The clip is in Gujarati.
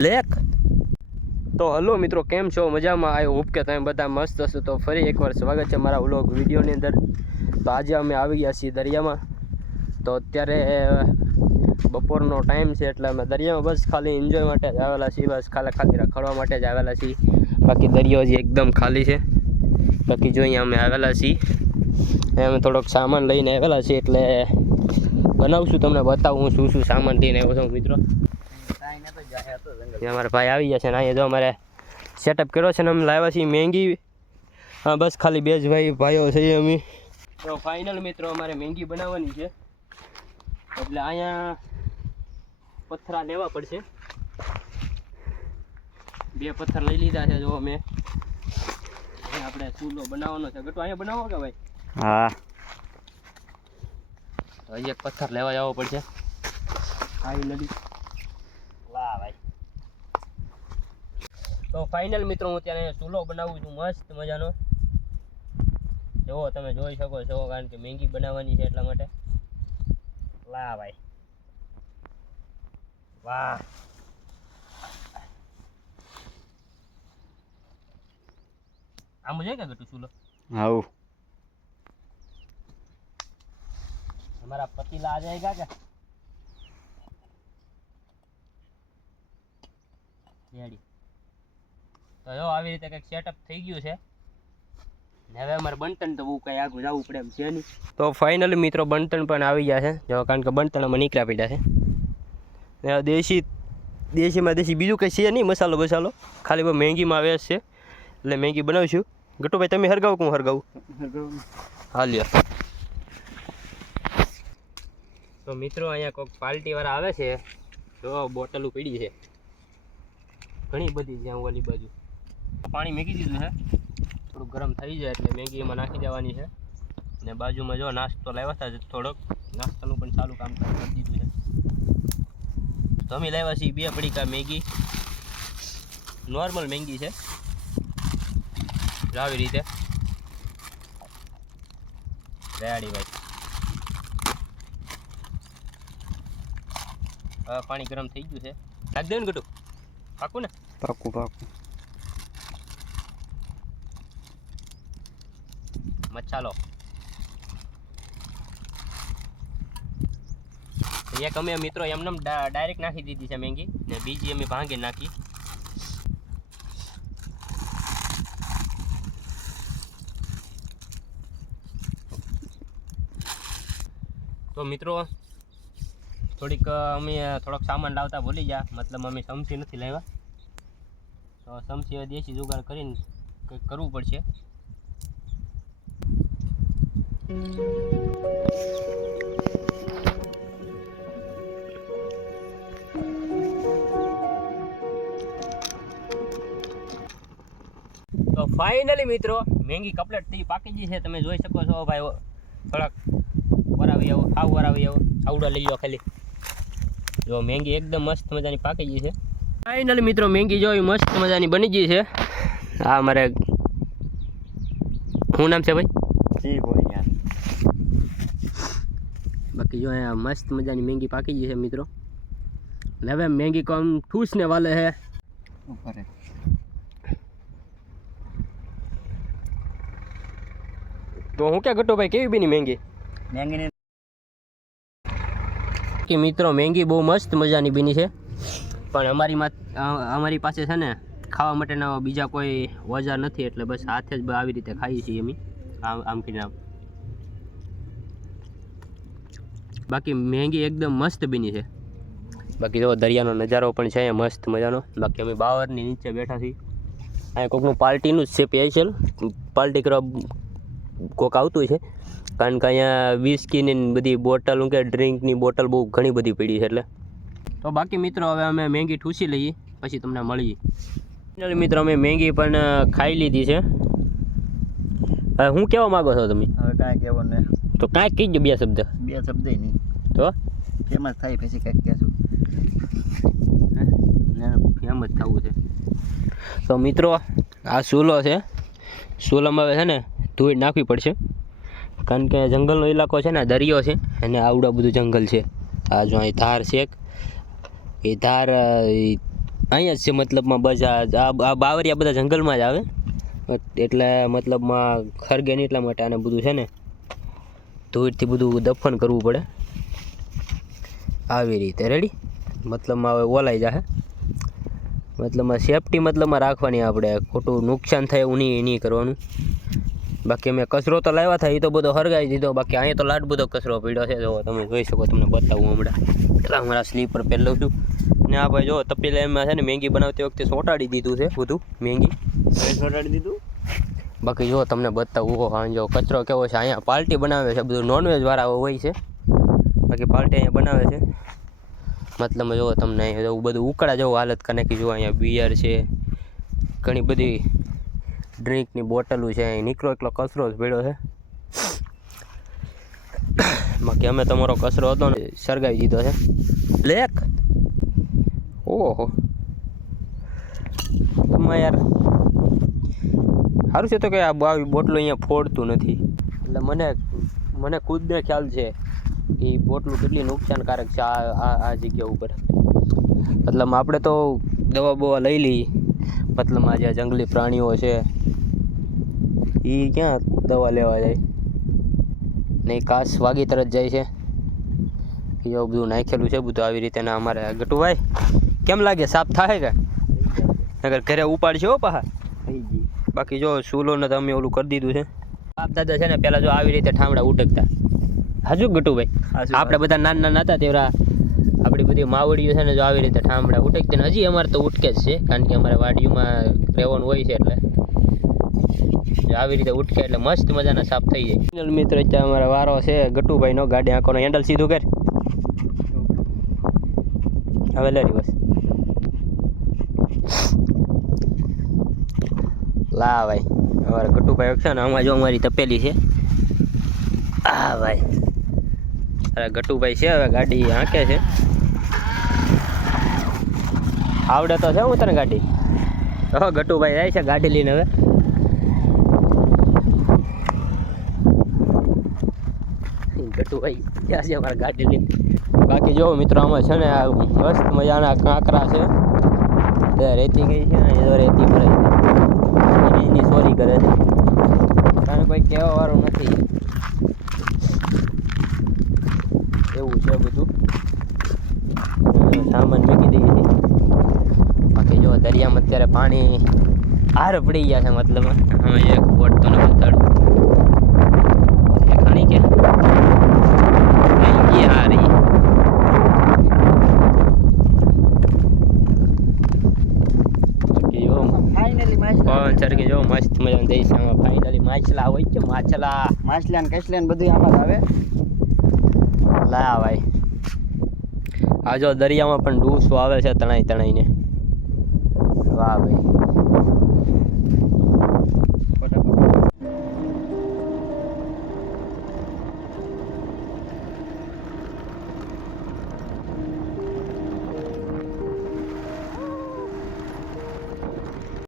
લેક તો હલો મિત્રો, કેમ છો? મજામાં? આઈ હોપ કે તમે બધા મસ્ત હશો. તો ફરી એકવાર સ્વાગત છે મારા વ્લોગ વિડીયોની અંદર. તો આજે અમે આવી ગયા છીએ દરિયામાં. તો અત્યારે બપોરનો ટાઈમ છે એટલે અમે દરિયામાં બસ ખાલી એન્જોય માટે જ આવેલા છીએ. બસ ખાલી રખડવા માટે જ આવેલા છીએ. બાકી દરિયો હજી એકદમ ખાલી છે. બાકી જો અહીંયા અમે આવેલા છીએ, અમે થોડોક સામાન લઈને આવેલા છીએ એટલે બનાવશું, તમને બતાવું હું શું સામાન લઈને આવ્યો છું મિત્રો. અમારા ભાઈ આવી ગયા છે ને અહીંયા જો અમારે સેટઅપ કર્યો છે ને અમે લાવ્યા છીએ મેંગી. હા બસ ખાલી બે જ ભાઈઓ છે અમે. તો ફાઇનલ મિત્રો અમારે મેંગી બનાવવાની છે એટલે અહીંયા પથ્થરા લેવા પડશે. બે પથ્થર લઈ લીધા છે જો અમે. આપણે ચૂલો બનાવવાનો છે. ગટુ અહીંયા બનાવો કે ભાઈ? હા. તો હજી એક પથ્થર લેવા જવો પડશે. આવી નદી. વાહ ભાઈ. તો ફાઇનલ મિત્રો હું ત્યારે ચૂલો બનાવું છું મસ્ત મજાનો. જુઓ તમે જોઈ શકો છો, કારણ કે મેંગી બનાવવાની છે એટલા માટે. વાહ ભાઈ વાહ. આમ જોઈએ કે ગટુ ચૂલો? આવું हमारा पतीला आ जाएगा क्या? રેડી. તો જો આવી રીતે કંઈક સેટઅપ થઈ ગયું છે ને. હવે અમારે બનતણ તો બહુ કંઈ આગળ જવું પડે એમ છે નહીં. તો ફાઇનલી મિત્રો બનતણ પણ આવી ગયા છે જો, કારણ કે બનતણમાં નીકળ્યા પડ્યા છે. ને દેશીમાં દેશી બીજું કંઈ છે નહીં, મસાલો બસાલો ખાલી બહુ મેંગીમાં વેસ છે એટલે મેંગી બનાવીશું. ગટુભાઈ તમે હરગાવો કે હું હરગાવું? હાલ્યો. તો મિત્રો અહીંયા કોઈક પાર્ટીવાળા આવે છે. જો બોટલો પડી છે ઘણી બધી, જ્યાં ઓલી બાજુ પાણી મેકી દીધું છે. થોડું ગરમ થઈ જાય એટલે મેગી એમાં નાખી દેવાની છે. ને બાજુમાં જો નાસ્તો લાવ્યા હતા થોડોક, નાસ્તાનું પણ ચાલુ કામ કરી દીધું છે. તો અમે લાવ્યા છીએ 2 પડીકા મેગી. નોર્મલ મેગી છે આવી રીતે. રેડી ભાઈ. હવે પાણી ગરમ થઈ ગયું છે. નાખ દે ને ગટુ? પાકું ને? પાકું. મસાલો એક અમે મિત્રો એમને ડાયરેક્ટ નાખી દીધી છે મેંગી, ને બીજી અમે ભાંગી નાખી. તો મિત્રો થોડોક સામાન લાવતા ભૂલી ગયા, મતલબ અમે સમસી નથી લાવ્યા. તો સમસી દેશી જુગાડ કરીને કંઈક કરવું પડશે. તો ફાઇનલી મિત્રો મેંગી કમ્પ્લીટ થઈ પાકી ગઈ છે. તમે જોઈ શકો છો ભાઈ. થોડાક વરાવી આવો, આવ વરાવી આવો, આવડા લઈ લો ખાલી. જો મેંગી એકદમ મસ્ત મજાની પાકી ગઈ છે. ફાઇનલી મિત્રો મેંગી જોઈ મસ્ત મજાની બની ગઈ છે. આ અમારે શું નામ છે ભાઈ? બાકી જો અહીંયા મસ્ત મજાની મેંગી પાકી ગઈ છે મિત્રો. હવે મેંગી को हम ठूसने वाले हैं. તો હું ક્યાં ગટો ભાઈ, કેવી બની મેંગી? કે મિત્રો મેંગી બહુ મસ્ત મજાની બની છે, પણ અમારી પાસે છે ને ખાવા માટેના બીજા કોઈ ઓજાર નથી એટલે બસ હાથે જ આવી રીતે ખાઈએ છીએ અમે. આમ કરીને આમ. બાકી મેંગી એકદમ મસ્ત બની છે. બાકી જો દરિયાનો નજારો પણ છે અહીંયા મસ્ત મજાનો. બાકી અમે બાવરની નીચે બેઠા છીએ. અહીંયા કોઈકનું પાર્ટીનું જ છે સ્પેશિયલ. પાર્ટી કરવા કોઈક આવતું છે, કારણ કે અહીંયા વિસ્કીની બધી બોટલ કે ડ્રિંકની બોટલ બહુ ઘણી બધી પડી છે એટલે. તો બાકી મિત્રો હવે અમે મેંગી ઠૂસી લઈએ પછી તમને મળીએ. મિત્રો અમે મેંગી પણ ખાઈ લીધી છે. હવે શું કહેવા માગો છો તમે? હવે કાંઈ કહેવું નહીં. તો કાંઈક કહીજો, 2 શબ્દ. 2 શબ્દ નહીં તો ફેમસ થાય પછી કાંઈક કહેશું. ફેમસ થવું છે. તો મિત્રો આ ચૂલો છે. ચૂલામાં હવે છે ને ધૂળ નાખવી પડશે, કારણ કે જંગલનો ઇલાકો છે ને, દરિયો છે અને આવડા બધું જંગલ છે. આ જો અહીં ધાર છે, એ ધાર અહીંયા જ છે મતલબમાં બસ આ બાવરિયા બધા જંગલમાં જ આવે એટલે મતલબમાં ખરગે નહીં એટલા માટે આને બધું છે ને ધૂળથી બધું દફન કરવું પડે આવી રીતે રેડી મતલબમાં હવે ઓલાઈ જાય મતલબમાં સેફટી મતલબમાં રાખવાની આપણે ખોટું નુકસાન થાય એવું નહીં કરવાનું બાકી અમે કચરો તો લાવ્યા હતા એ તો બધો હરગાઈ દીધો બાકી અહીંયા તો લાટ બધો કચરો પડ્યો છે જો તમે જોઈ શકો તમને બતાવું હમણાં એટલા મારા સ્લીપર પહેરલું છું ને આ ભાઈ જો તપેલા એમાં છે ને મેંગી બનાવતી વખતે સોટાડી દીધું છે બધું મેંગી સોટાડી દીધું બાકી જો તમને બતાવું હા જો કચરો કેવો છે અહીંયા પાર્ટી બનાવે છે બધું નોનવેજ વાળા હોય છે બાકી પાર્ટી અહીંયા બનાવે છે મતલબ જો તમને અહીંયા બધું ઉકળા જેવું હાલત કરી નાખી જો અહીંયા બિયર છે ઘણી બધી ડ્રિંકની બોટલું છે અહીં નીકળો એકલો કચરો જ પડ્યો છે બાકી અમે તમારો કચરો હતો ને સળગાવી દીધો છે લેક ઓહો તમે યાર સારું છે તો કે આ આવી બોટલો અહીંયા ફોડતું નથી એટલે મને ખુદને ખ્યાલ છે કે બોટલું કેટલી નુકસાનકારક છે આ જગ્યા ઉપર મતલબ આપણે તો દવા બવા લઈ લઈ મતલબ આ જે જંગલી પ્રાણીઓ છે એ ક્યાં દવા લેવા જાય નહીં કાચ વાગી તરત જાય છે એવું બધું નાખેલું છે બધું આવી રીતે ને અમારે ગટુભાઈ કેમ લાગે સાફ થાય કે અગર ઘરે ઉપાડશે હો પાહા થઈ ગઈ બાકી જો સૂલોને તો અમે ઓલું કરી દીધું છે બાપ દાદા છે ને પહેલાં જો આવી રીતે ઠામડા ઉટકતા હાજુ ગટુભાઈ આપણે બધા નાના હતા તેવડા આપણી બધી માવડીઓ છે ને જો આવી રીતે ઠામડા ઉટકતી ને હજી અમારે તો ઉટકે જ છે કારણ કે અમારે વાડીઓમાં રહેવાનું હોય છે એટલે આવી રીતે ઉટકે એટલે મસ્ત મજાના સાફ થઈ જાય મિત્ર અત્યારે અમારા વારો છે ગટુભાઈનો ગાડી આંખોનો હેન્ડલ સીધું કર હવે લે દિવસ લા ભાઈ અમારા ગટુભાઈ છે ને આમાં જો અમારી તપેલી છે હા ભાઈ અરે ગટુભાઈ છે હવે ગાડી આંકે છે આવડે તો છે હું તને ગાડી હો ગટુભાઈ જાય છે ગાડી લઈને હવે ગટુભાઈ ક્યાં છે અમારા ગાડી લઈને બાકી જો મિત્રો આમાં છે ને આ મસ્ત મજાના કાંકરા છે રેતી ગઈ છે ને એ રેતી ભરાઈ છે એની સોરી કરે છે કારણ કોઈ કહેવા વાળું નથી એવું છે બધું સામાન મૂકી દઈએ છીએ બાકી જો દરિયામાં અત્યારે પાણી હાર પડી ગયા છે મતલબ અમે એક બોટ તો બતાડું એ ખાણી કે ये आ रही ફાઇનલી પવન સર કે જો મસ્ત મજા દઈશ આમાં ફાઇનલી માછલા હોય છે માછલા ને કસલા ને બધું આમાં આવે લા ભાઈ આ જો દરિયામાં પણ ડૂસો આવે છે તણાઈને વાહ ભાઈ